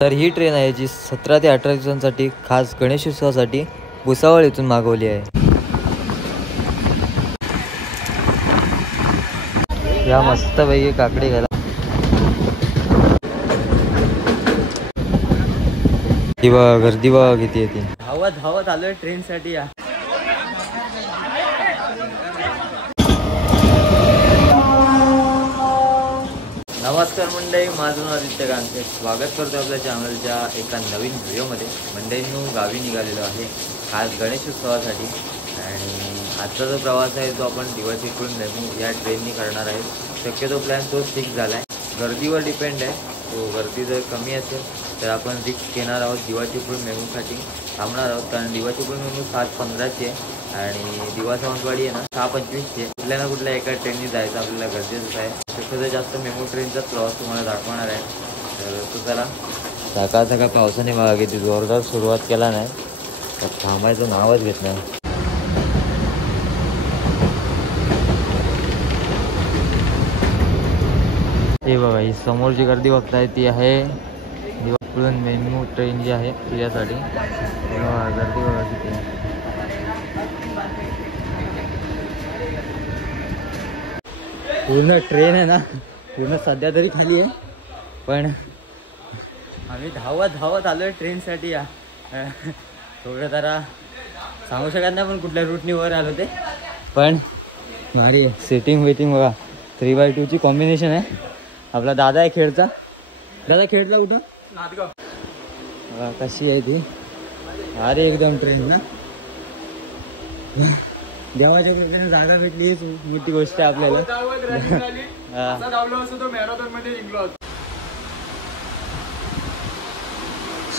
तर ही ट्रेन आहे जी 17 ते 18 दिवसांसाठी खास गणेशोत्सवासाठी भुसावळ येथून मागवली आहे. या मस्तपैकी काकडी घ्यायला गर्दी बघा किती येते. धावत धावत आलोय ट्रेनसाठी. या नमस्कार मंडळी, माझं नाव आदित्य गांधे. स्वागत करतो आपल्या चॅनलच्या एका नवीन व्हिडिओमध्ये. मंडळींनो, गावी निघालेलो आहे खास गणेशोत्सवासाठी आणि आजचा जो प्रवास आहे तो आपण दिवाळीकडून नेमू या ट्रेननी करणार आहे. शक्यतो प्लॅन तोच फिक्स झाला आहे. गर्दीवर डिपेंड आहे. तो गर्दी जर कमी असेल तर आपण रिक्स घेणार आहोत. दिवाळीकडून मेमूसाठी थांबणार आहोत, कारण दिवाळीकडून मेमू 7:15ची आहे आणि दिवा सावंतवाडी आहे ना 6:25ची आहे. कुठल्या ना कुठल्या एका ट्रेननी जायचं आपल्याला गरजेचं आहे. शक्यतो जास्त मेमू ट्रेनचा प्रवास तुम्हाला दाखवणार आहे. तर तो चला. सकाळ सकाळ पावसाने बघा किती जोरदार सुरुवात केला नाही तर थांबायचं नावच घेत नाही. हे बघा, ही समोरची गर्दी बघताय ती आहे दिवाळीकडून मेमू ट्रेन जी आहे तिच्यासाठी. गर्दी बघा किती आहे. पूर्ण ट्रेन आहे ना, पूर्ण सध्या तरी खाली आहे, पण आम्ही धावत धावत आलोय ट्रेनसाठी. या थोडं जरा सांगू शकत नाही पण कुठल्या रूटनी वर आलो ते, पण भारी आहे. सेटिंग वेटिंग बघा 3x2ची कॉम्बिनेशन आहे. आपला दादा आहे खेडचा. दादा खेडला कुठं? नांदगाव. बघा कशी आहे ती. अरे एकदम ट्रेन ना, देवाच्या कृपेने जागा भेटली हीच मोठी गोष्ट आहे आपल्याला.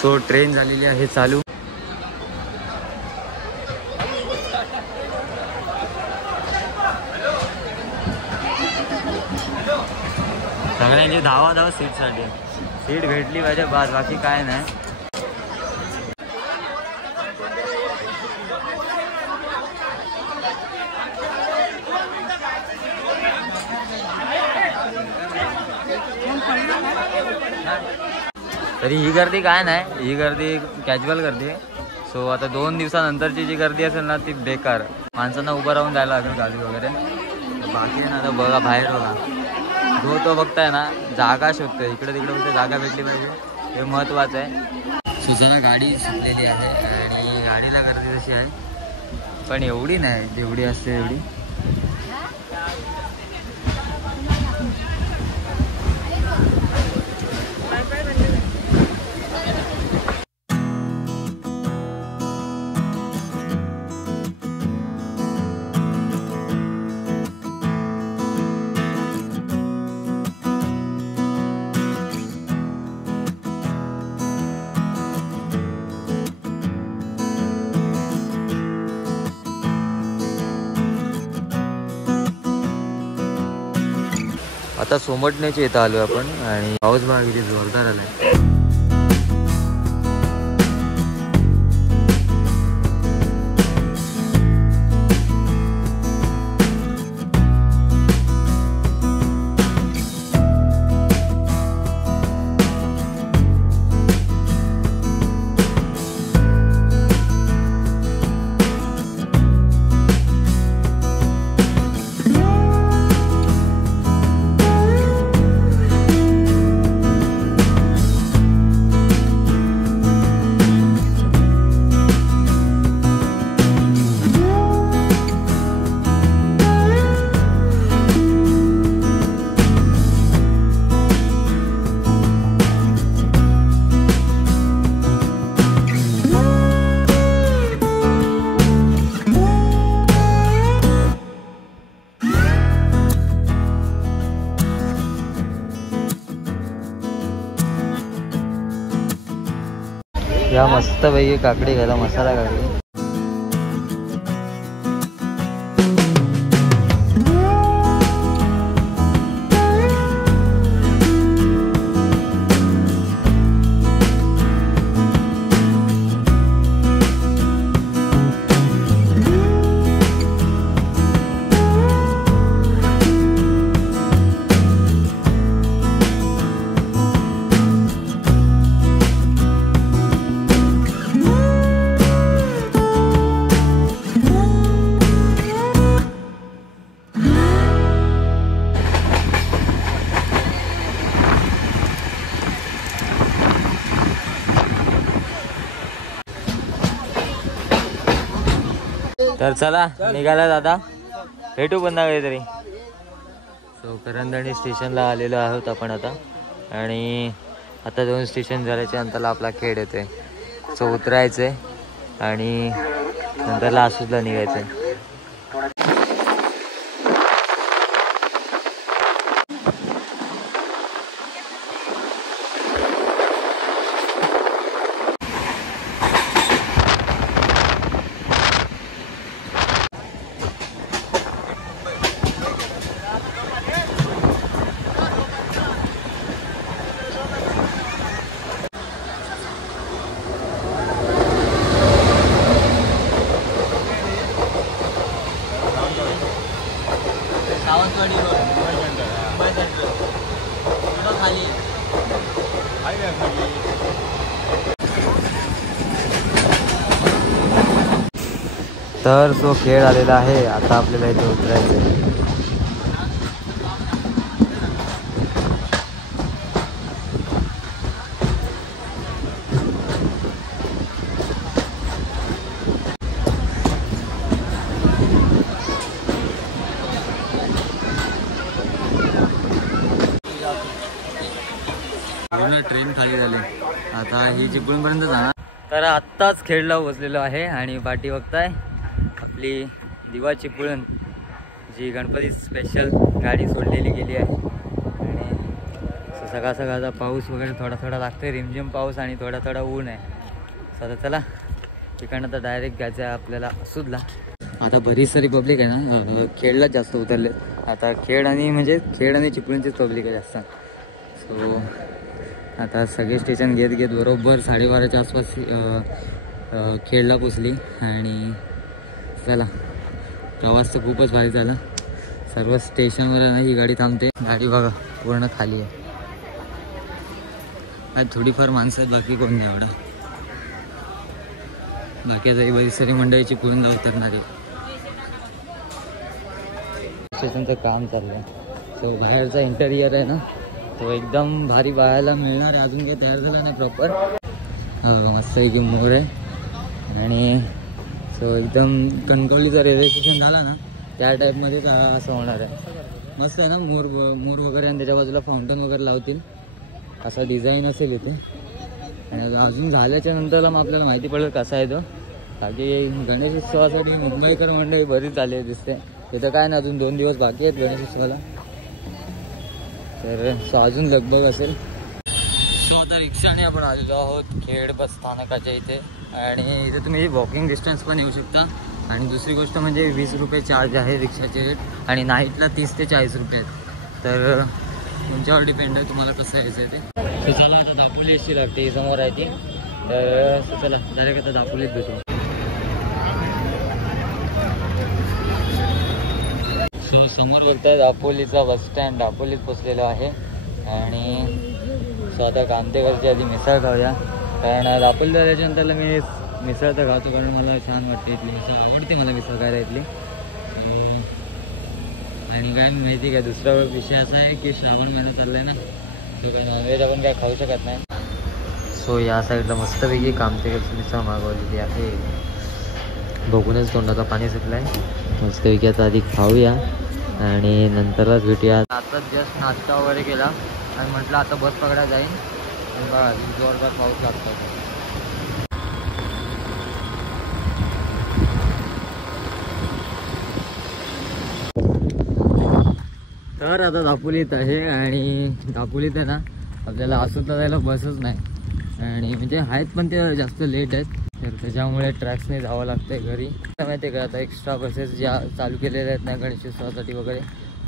सो ट्रेन झालेली आहे चालू. सगळ्यांची धावा धाव सीटसाठी. सीट भेटली पाहिजे बस, बाकी काय नाही. तरी ही गर्दी काय नाही, ही गर्दी कॅज्युअल गर्दी आहे. सो आता 2 दिवसानंतरची जी गर्दी असेल ना ती बेकार. माणसांना उभं राहून जायला लागेल गाडी वगैरे. बाकी ना आता बघा बाहेर बघा, जो तो बघताय ना जागा शोधतोय. इकडे तिकडे कुठे जागा भेटली पाहिजे हे महत्त्वाचं आहे. सुजाना गाडी सुटलेली आहे आणि गाडीला गर्दी तशी आहे, पण एवढी नाही जेवढी असते एवढी. आता सोमटण्याची इथं आलो आपण आणि पाऊस बघा किती जोरदार आलाय. या मस्तपैकी काकडी घ्यायला मसाला काकडी. तर चला निघाला दादा, भेटू पुन्हा काहीतरी. सो करंदणी स्टेशनला आलेलो आहोत आपण आता. आणि आता 2 स्टेशन झाल्याच्या नंतरला आपला खेड येतोय. सो उतरायचं आहे आणि नंतरला आसूसला निघायचं आहे. तर तो खेळ आलेला आहे. आता आपल्याला इथे उतरायचं आहे. ट्रेन खाली झाली. आता ही चिपळूणपर्यंत जाणार. तर आत्ताच खेळला पोचलेलो आहे आणि पाठी बघताय आपली दिवा चिपळूण, जी गणपती स्पेशल गाडी सोडलेली गेली आहे. आणि सकाळ सकाळचा पाऊस वगैरे थोडा थोडा लागतोय, रिमझिम पाऊस आणि थोडा थोडा ऊन आहे. तर चला तिकडनं तर डायरेक्ट घ्यायचं आहे आपल्याला आसूसला. आता बरीच सारी पब्लिक आहे ना, खेडलाच जास्त उतरले. आता खेड आणि चिपळूणचीच पब्लिक आहे जास्त. सो आता सगळे स्टेशन घेत बरोबर 12:30च्या आसपास खेडला पोचली. आणि चला प्रवास तर खूपच भारी झाला. सर्व स्टेशनवर ना ही गाडी थांबते. गाडी बघा पूर्ण खाली आहे. थोडीफार माणसं आहेत, बाकी कोण नाही एवढा. बाकी आता ही बरीच सारी मंडळी चिपळूणला उतरणार आहे. स्टेशनचं काम चाललं आहे. तो बाहेरचा इंटेरियर आहे ना, तो एकदम भारी पाहायला मिळणार आहे. अजून काही तयार झाला नाही प्रॉपर. मस्त आहे की मोर आहे. आणि सो एकदम कणकवलीचा रेल्वे स्टेशन झाला ना त्या टाईपमध्ये असं होणार आहे. मस्त आहे ना, मोर वगैरे आणि त्याच्या बाजूला फाउंटन वगैरे लावतील असा डिझाईन असेल इथे. आणि अजून झाल्याच्या नंतरला मग आपल्याला माहिती पडेल कसा आहे तो. बाकी गणेश उत्सवासाठी मुंबईकर मंडळी बरीच झाली आहे दिसते. तिथं काय ना अजून 2 दिवस बाकी आहेत गणेश उत्सवाला. तर अजून लगबग असेल. सो आता रिक्षाने आपण आलेलो आहोत खेड बस स्थानकाच्या इथे. आणि इथे तुम्ही वॉकिंग डिस्टन्स पण येऊ शकता. आणि दुसरी गोष्ट म्हणजे 20 रुपये चार्ज आहे रिक्षाचे रेट. आणि नाईटला 30 ते 40 रुपये आहेत. तर तुमच्यावर डिपेंड आहे तुम्हाला कसं यायचं आहे ते. तर चला आता दापोली एसटी लागते समोर आहे ती. तर चला डायरेक्ट आता दापोलीत भेटू. सो समोर बघताय दापोलीचा बस स्टँड. दापोलीत पोचलेलो आहे. आणि सो आता कांतेकरची आधी मिसळ खाऊया. कारण दापोली झाल्याच्यानंतरला मी मिसळ तर खातो, कारण मला छान वाटते इथली मिसळ. आवडते मला मिसळ खायला इथली. आणि काय माहिती काय, दुसरा विषय असा आहे की श्रावण महिना चालला आहे ना, तो काही नॉनव्हेज आपण काय खाऊ शकत नाही. सो या साईडला मस्तपैकी कामतेकरची मिसळ मागवलेली आहे. बघूनच तोंडाला पाणी सुटलं आहे. मस्तपैकी आता आधी खाऊया आणि नंतरच भेटूया. आता जस्ट नाश्ता वगैरे केला आणि म्हटलं आता बस पकडायला जाईन. बघा जोरदार पाऊस लागतो. तर आता दापोलीत आहे. आणि दापोलीत आहे ना आपल्याला आसूसला जायला बसच नाही. आणि म्हणजे आहेत पण ते जास्त लेट आहेत. तर त्याच्यामुळे ट्रॅक्सने जावं लागतं आहे घरी. माहिती आहे का, आता एक्स्ट्रा बसेस ज्या चालू केलेल्या आहेत ना गणेशोत्सवासाठी वगैरे,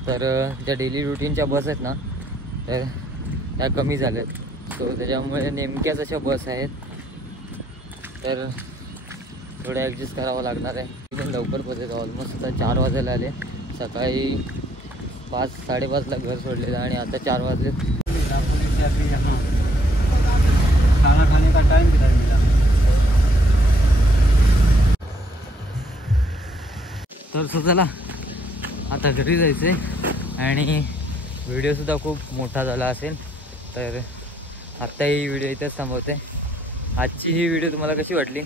तर ज्या डेली रुटीनच्या बस आहेत ना तर त्या कमी झाल्यात. सो त्याच्यामुळे नेमक्याच अशा बस आहेत. तर थोडं ॲडजस्ट करावं लागणार आहे. पण लवकर पोहोचायचं. ऑलमोस्ट आता 4 वाजायला आले. सकाळी 5-5:30ला घर सोडलेलं आणि आता 4 वाजले. खाना खाने का टाइम किधर मिला. तर चला आता घरी जायचं आहे. आणि व्हिडिओसुद्धा खूप मोठा झाला असेल. तर आत्ता ही व्हिडिओ इथेच थांबवते. आजची ही व्हिडिओ तुम्हाला कशी वाटली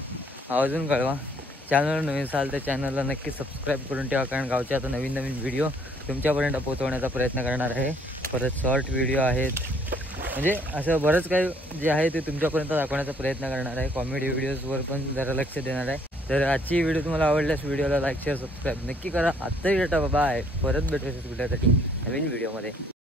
आवर्जून कळवा. चॅनलवर नवीन असाल तर चॅनलला नक्की सबस्क्राईब करून ठेवा, कारण गावचे आता नवीन नवीन व्हिडिओ तुमच्यापर्यंत पोहोचवण्याचा प्रयत्न करणार आहे. परत शॉर्ट व्हिडिओ आहेत, म्हणजे असं बरंच काही जे आहे ते तुमच्यापर्यंत दाखवण्याचा प्रयत्न करणार आहे. कॉमेडी व्हिडिओजवर पण जरा लक्ष देणार आहे. तर आजची व्हिडिओ तुम्हाला आवडल्यास व्हिडिओला लाईक शेअर सबस्क्राईब नक्की करा. आत्ताही भेटा बाबा आहे, परत भेटू व्हिडिओसाठी नवीन व्हिडिओमध्ये.